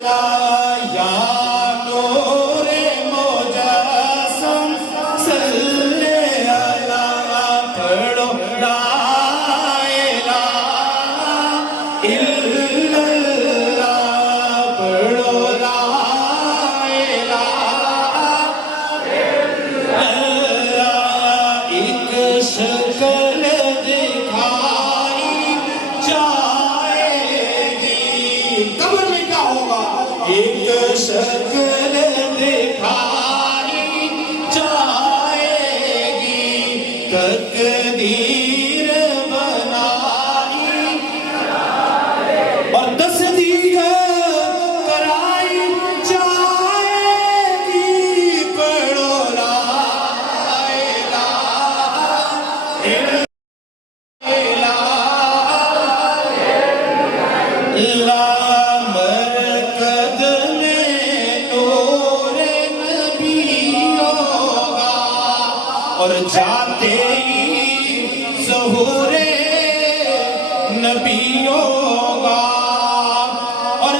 یا نور مجسم صلی اللہ پڑھو لا الہ الا اللہ پڑھو لا الہ الا اللہ ایک شکل دکھائی جائے گی قبر میں کیا ہوگا ایک شکل دکھائی جائے گی تقدیر بنائی اور تصدیق کرائی جائے گی پڑھو لا الہ الا اللہ مرکز میں نور نبی ہوگا اور جاتے ہی ظہور نبی ہوگا اور